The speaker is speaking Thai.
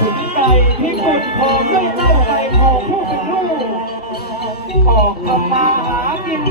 ขุนใจที่กุดพองไม่เท่าใครของผู้เป็นลูกออกทำมาหากิน